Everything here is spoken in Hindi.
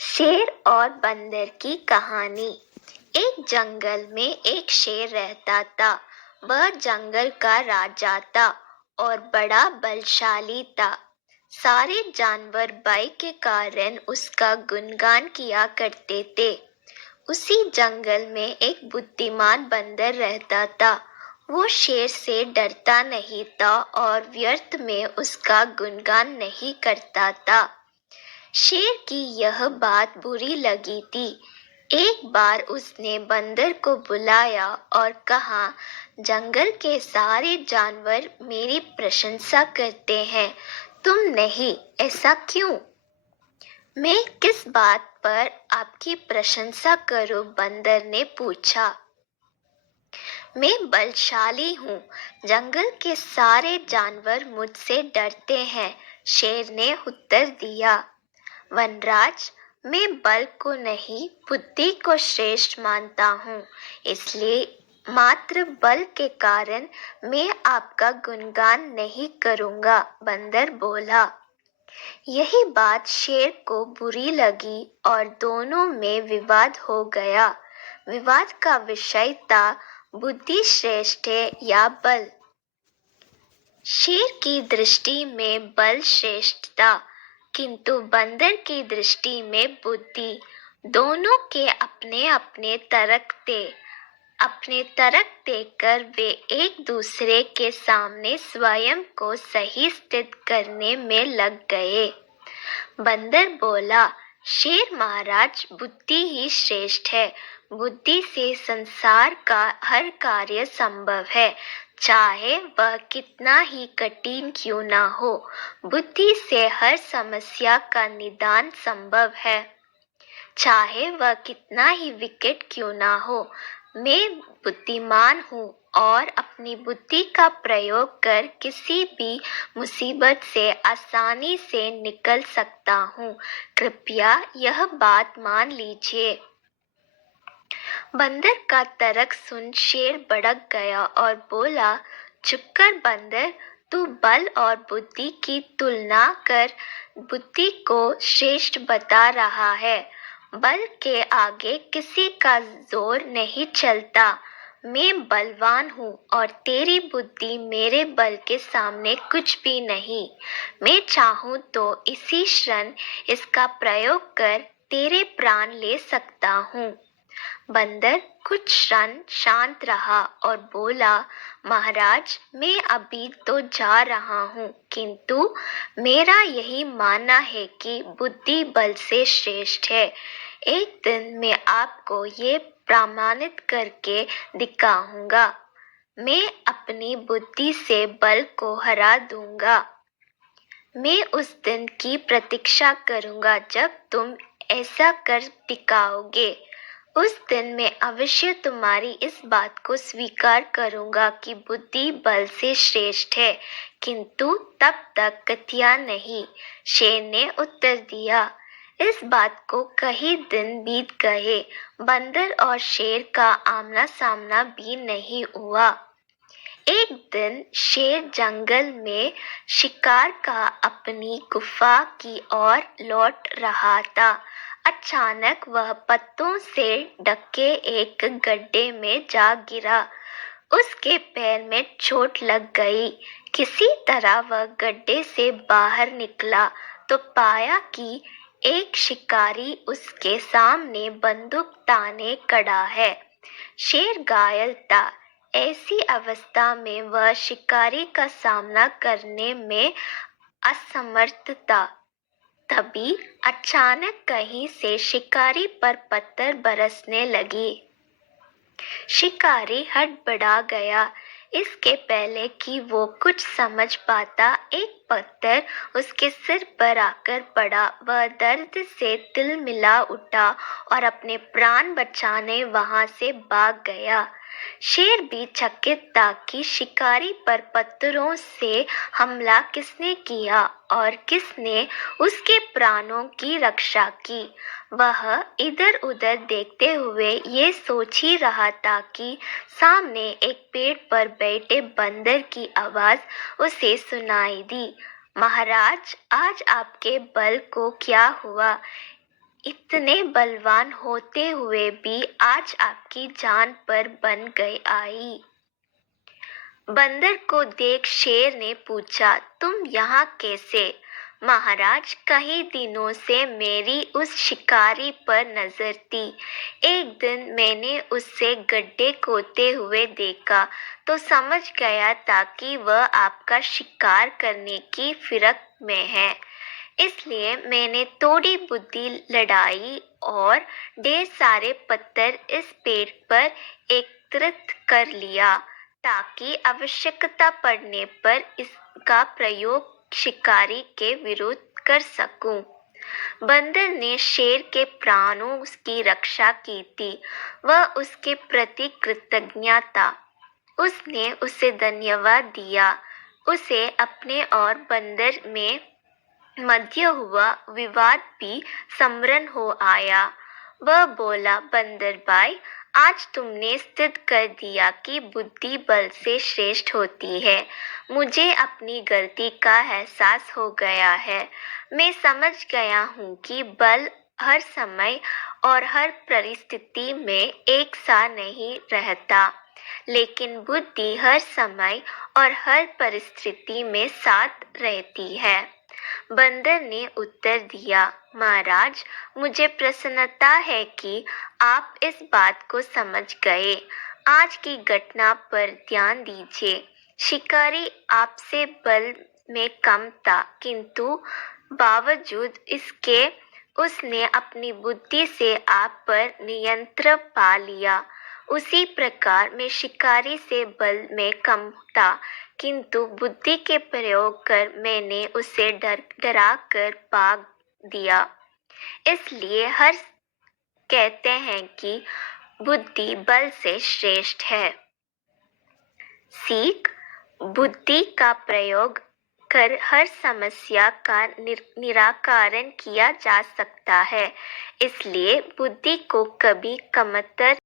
शेर और बंदर की कहानी। एक जंगल में एक शेर रहता था। वह जंगल का राजा था और बड़ा बलशाली था। सारे जानवर भय के कारण उसका गुणगान किया करते थे। उसी जंगल में एक बुद्धिमान बंदर रहता था। वो शेर से डरता नहीं था और व्यर्थ में उसका गुणगान नहीं करता था। शेर की यह बात बुरी लगी थी। एक बार उसने बंदर को बुलाया और कहा, जंगल के सारे जानवर मेरी प्रशंसा करते हैं, तुम नहीं, ऐसा क्यों? मैं किस बात पर आपकी प्रशंसा करूं? बंदर ने पूछा। मैं बलशाली हूँ, जंगल के सारे जानवर मुझसे डरते हैं, शेर ने उत्तर दिया। वनराज, मैं बल को नहीं, बुद्धि को श्रेष्ठ मानता हूँ, इसलिए मात्र बल के कारण मैं आपका गुणगान नहीं करूँगा, बंदर बोला। यही बात शेर को बुरी लगी और दोनों में विवाद हो गया। विवाद का विषय था, बुद्धि श्रेष्ठ है या बल। शेर की दृष्टि में बल श्रेष्ठ था, किंतु बंदर की दृष्टि में बुद्धि। दोनों के अपने अपने तर्क थे। अपने तर्क देकर वे एक दूसरे के सामने स्वयं को सही स्थित करने में लग गए। बंदर बोला, शेर महाराज, बुद्धि ही श्रेष्ठ है। बुद्धि से संसार का हर कार्य संभव है, चाहे वह कितना ही कठिन क्यों ना हो। बुद्धि से हर समस्या का निदान संभव है, चाहे वह कितना ही विकट क्यों ना हो। मैं बुद्धिमान हूँ और अपनी बुद्धि का प्रयोग कर किसी भी मुसीबत से आसानी से निकल सकता हूँ। कृपया यह बात मान लीजिए। बंदर का तर्क सुन शेर भड़क गया और बोला, चुप कर बंदर, तू बल और बुद्धि की तुलना कर बुद्धि को श्रेष्ठ बता रहा है। बल के आगे किसी का जोर नहीं चलता। मैं बलवान हूँ और तेरी बुद्धि मेरे बल के सामने कुछ भी नहीं। मैं चाहूँ तो इसी क्षण इसका प्रयोग कर तेरे प्राण ले सकता हूँ। बंदर कुछ क्षण शांत रहा और बोला, महाराज, मैं अभी तो जा रहा हूँ, किंतु मेरा यही मानना है कि बुद्धि बल से श्रेष्ठ है। एक दिन मैं आपको ये प्रमाणित करके दिखाऊंगा। मैं अपनी बुद्धि से बल को हरा दूंगा। मैं उस दिन की प्रतीक्षा करूंगा जब तुम ऐसा कर दिखाओगे। उस दिन मैं अवश्य तुम्हारी इस बात को स्वीकार करूंगा कि बुद्धि बल से श्रेष्ठ है, किंतु तब तक कथिया नहीं, शेर ने उत्तर दिया। इस बात को कई दिन बीत गए। बंदर और शेर का आमना सामना भी नहीं हुआ। एक दिन शेर जंगल में शिकार का अपनी गुफा की ओर लौट रहा था। अचानक वह पत्तों से ढके एक गड्ढे में जा गिरा। उसके पैर में चोट लग गई। किसी तरह वह गड्ढे से बाहर निकला तो पाया कि एक शिकारी उसके सामने बंदूक ताने खड़ा है। शेर घायल था। ऐसी अवस्था में वह शिकारी का सामना करने में असमर्थ था। तभी अचानक कहीं से शिकारी पर पत्थर बरसने लगी। शिकारी हड़बड़ा गया। इसके पहले कि वो कुछ समझ पाता, एक पत्थर उसके सिर पर आकर पड़ा। वह दर्द से तिलमिला उठा और अपने प्राण बचाने वहां से भाग गया। शेर भी चकित था कि शिकारी पर पत्थरों से हमला किसने किया और किसने उसके प्राणों की रक्षा की। वह इधर उधर देखते हुए ये सोच ही रहा था कि सामने एक पेड़ पर बैठे बंदर की आवाज उसे सुनाई दी। महाराज, आज आपके बल को क्या हुआ? इतने बलवान होते हुए भी आज आपकी जान पर बन गई आई। बंदर को देख शेर ने पूछा, तुम यहाँ कैसे? महाराज, कई दिनों से मेरी उस शिकारी पर नजर थी। एक दिन मैंने उससे गड्ढे खोदते हुए देखा तो समझ गया था कि वह आपका शिकार करने की फिरक में है। इसलिए मैंने थोड़ी बुद्धि लड़ाई और ढेर सारे पत्थर इस पेड़ पर एकत्रित कर लिया ताकि आवश्यकता पड़ने पर इसका प्रयोग शिकारी के विरुद्ध कर सकूं। बंदर ने शेर के प्राणों की रक्षा की थी। वह उसके प्रति कृतज्ञ था। उसने उसे धन्यवाद दिया। उसे अपने और बंदर में मध्य हुआ विवाद भी स्मरण हो आया। वह बोला, बंदर भाई, आज तुमने सिद्ध कर दिया कि बुद्धि बल से श्रेष्ठ होती है। मुझे अपनी गलती का एहसास हो गया है। मैं समझ गया हूँ कि बल हर समय और हर परिस्थिति में एक सा नहीं रहता, लेकिन बुद्धि हर समय और हर परिस्थिति में साथ रहती है। बंदर ने उत्तर दिया, महाराज, मुझे प्रसन्नता है कि आप इस बात को समझ गए। आज की घटना पर ध्यान दीजिए। शिकारी आपसे बल में कम था, किंतु बावजूद इसके उसने अपनी बुद्धि से आप पर नियंत्रण पा लिया। उसी प्रकार मैं शिकारी से बल में कम था, किंतु बुद्धि के प्रयोग कर मैंने उसे डरा कर भाग दिया। इसलिए हर कहते हैं कि बुद्धि बल से श्रेष्ठ है। सीख, बुद्धि का प्रयोग कर हर समस्या का निराकरण किया जा सकता है। इसलिए बुद्धि को कभी कमतर